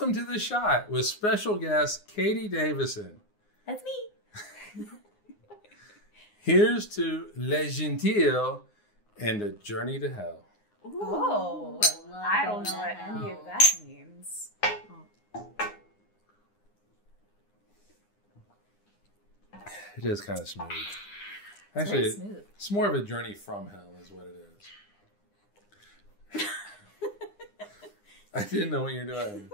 Welcome to The Shot with special guest Katie Davison. That's me. Here's to Les Gentils and a Journey to Hell. Ooh, oh, I don't know what any of that means. It is kind of smooth. Actually, it's more of a journey from hell is what it is. I didn't know what you're doing.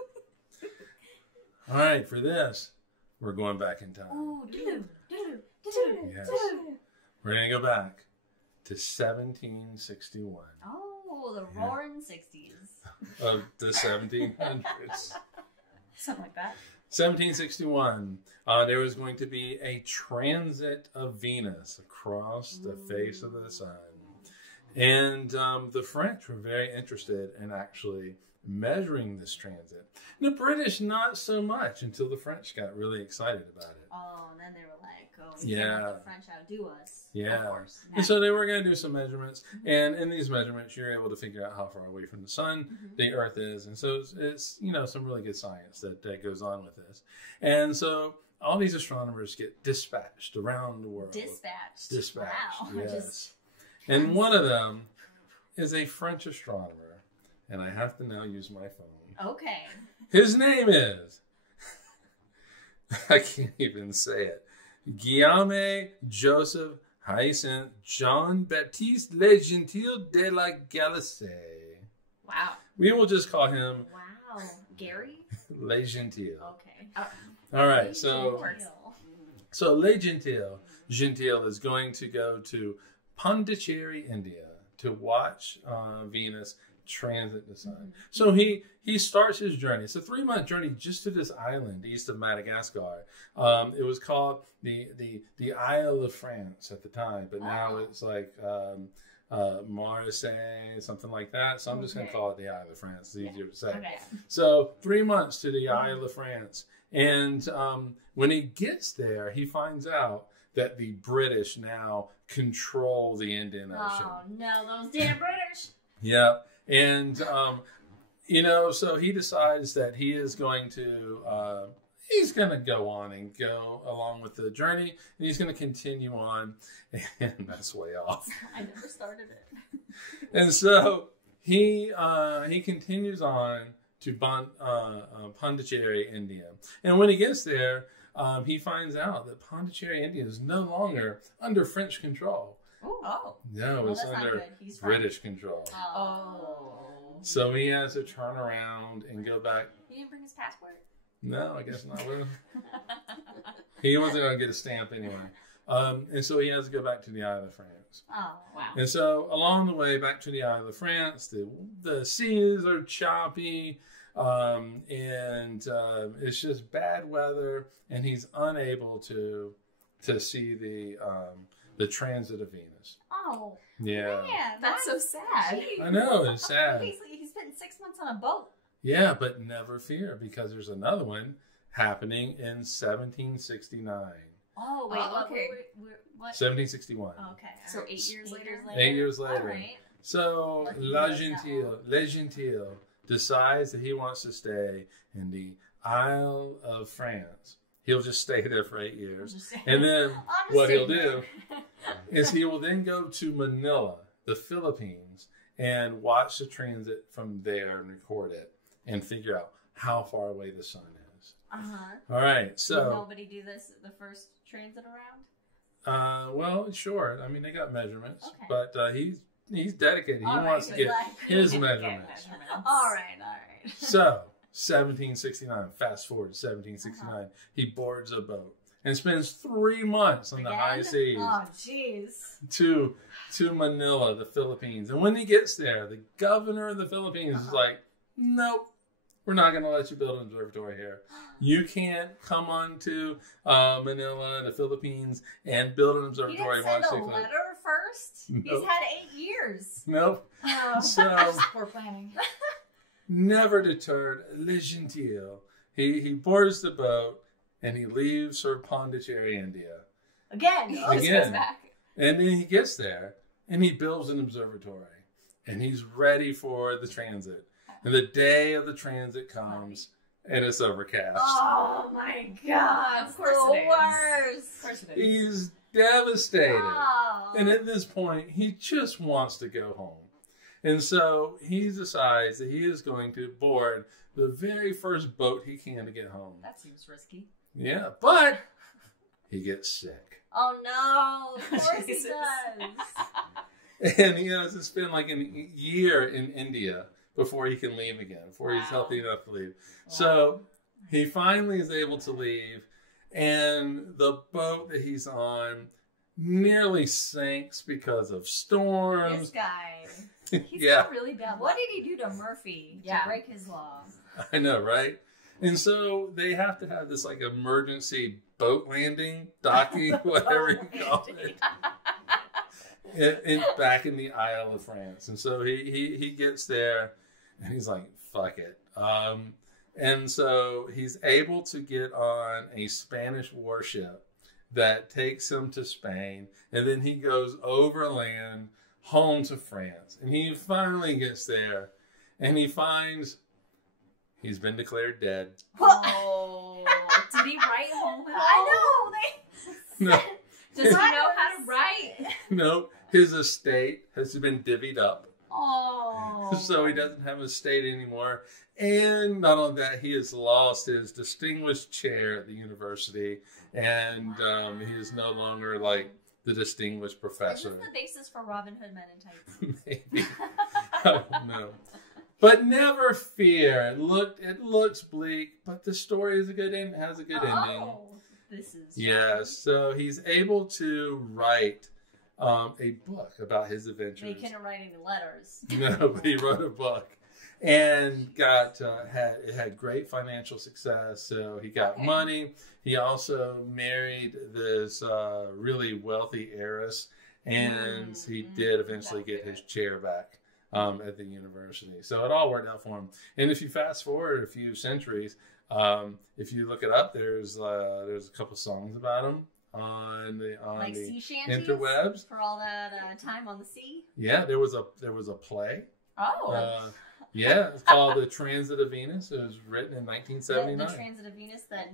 All right, for this, we're going back in time. Ooh, Yes. We're going to go back to 1761. Oh, the roaring 60s. Of the 1700s. Something like that. 1761. There was going to be a transit of Venus across the face of the sun. And the French were very interested in actually measuring this transit. The British, not so much until the French got really excited about it. Oh, and then they were like, oh, we can't let the French outdo us. Yeah. Of course. And so they were going to do some measurements. And in these measurements, you're able to figure out how far away from the sun the Earth is. And so it's you know, some really good science that goes on with this. And so all these astronomers get dispatched around the world. Dispatched. Wow. Yes. And one of them is a French astronomer. And I have to now use my phone. Okay. His name is, I can't even say it, Guillaume Joseph Hyacinthe Jean Baptiste Le Gentil de la Galaxie. Wow. We will just call him Wow. Gary? Le Gentil. Okay. All right, so Le Gentil is going to go to Pondicherry, India to watch Venus transit the sun. So he starts his journey. It's a 3-month journey just to this island east of Madagascar. It was called the Isle of France at the time, but now it's like Marseille, something like that. So I'm just going to call it the Isle of France. It's easier to say. Okay. So 3 months to the Isle of France. And when he gets there, he finds out that the British now control the Indian Ocean. Oh, no, those damn British. Yeah. And, you know, so he decides that he is going to, he's going to go on and go along with the journey, and he's going to continue on, and that's way off. I never started it. And so he continues on to Pondicherry, India. And when he gets there, he finds out that Pondicherry, India is no longer under French control. Oh. No, it's under British control. Oh. So he has to turn around and go back. He didn't bring his passport? No, I guess not. He wasn't going to get a stamp anyway. And so he has to go back to the Isle of France. Oh, wow. And so along the way back to the Isle of France, the seas are choppy. And it's just bad weather. And he's unable to see the transit of Venus. Oh, yeah. Man, that's so sad. I know, it's sad. He spent 6 months on a boat. Yeah, but never fear, because there's another one happening in 1769. Oh, wait, okay. What? 1761. Okay. So 8 years later? 8 years later. All right. So Le Gentil decides that he wants to stay in the Isle of France. He'll just stay there for 8 years. And then what he'll do is he will then go to Manila, the Philippines, and watch the transit from there and record it and figure out how far away the sun is. All right. So did nobody do this the first transit around? Well, sure. I mean, they got measurements, but he's dedicated. He wants to get his measurements. All right. So 1769, fast forward to 1769, he boards a boat and spends 3 months on the high seas. Oh, jeez. To Manila, the Philippines. And when he gets there, the governor of the Philippines is like, nope, we're not going to let you build an observatory here. You can't come on to Manila, the Philippines, and build an observatory. He didn't send a letter first? Nope. He's had 8 years. Nope. Oh. So, poor planning. Never deterred, Le Gentil. He boards the boat and he leaves for Pondicherry, India. Again. Back. And then he gets there and he builds an observatory. And he's ready for the transit. And the day of the transit comes and it's overcast. Oh my god! Of course it is. Worst. Of course it is. He's devastated. Oh. And at this point, he just wants to go home. And so he decides that he is going to board the very first boat he can to get home. That seems risky. Yeah, but he gets sick. Oh no! Of course he Jesus. does. And he has to spend like a year in India before he can leave again, before he's healthy enough to leave. Wow. So he finally is able to leave, and the boat that he's on nearly sinks because of storms. This guy. He's Yeah, got really bad. What did he do to Murphy to Yeah. break his law? I know, right? And so they have to have this like emergency boat landing, docking, whatever you call it, back in the Isle of France. And so he gets there, and he's like, fuck it. And so he's able to get on a Spanish warship that takes him to Spain, and then he goes overland home to France. And he finally gets there, and he finds he's been declared dead. Oh, did he write home at all? I know. No, Does he know how to write? no, his estate has been divvied up. Oh. So he doesn't have an estate anymore. And not only that, he has lost his distinguished chair at the university. And he is no longer like the distinguished Is professor. this the basis for Robin Hood Men in Tights? Maybe. I don't know. But never fear. It looks bleak, but the story is a good end. Has a good ending. Oh, this is Yes. So he's able to write a book about his adventures. He couldn't write any letters. No, but he wrote a book and it had great financial success. So he got money. He also married this really wealthy heiress, and he did eventually get his chair back at the university. So it all worked out for him. And if you fast forward a few centuries, if you look it up, there's a couple songs about him on Like the sea shanties? interwebs. For all that time on the sea? Yeah, there was a play. Oh. Yeah, it's called The Transit of Venus. It was written in 1979. The Transit of Venus that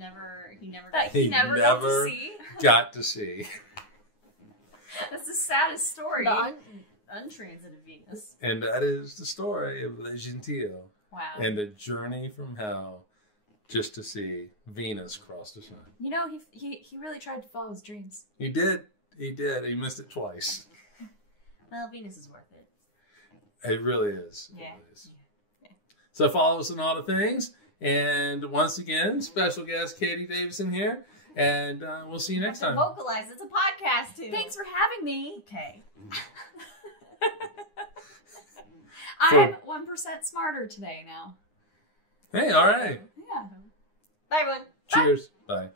he never That got he He never got to never- see. Got to see. That's the saddest story. The untransited Venus. And that is the story of Le Gentil Wow. and the journey from hell just to see Venus cross the sun. You know, he really tried to follow his dreams. He did. He did. He missed it twice. Well, Venus is worth it. It really is. It Yeah. really is. So follow us on all the things. And once again, special guest Katie Davison here. And we'll see you next time. Vocalize. It's a podcast, too. Thanks for having me. Okay. I'm 1% smarter today now. Hey, all right. Yeah. Bye, everyone. Cheers. Bye.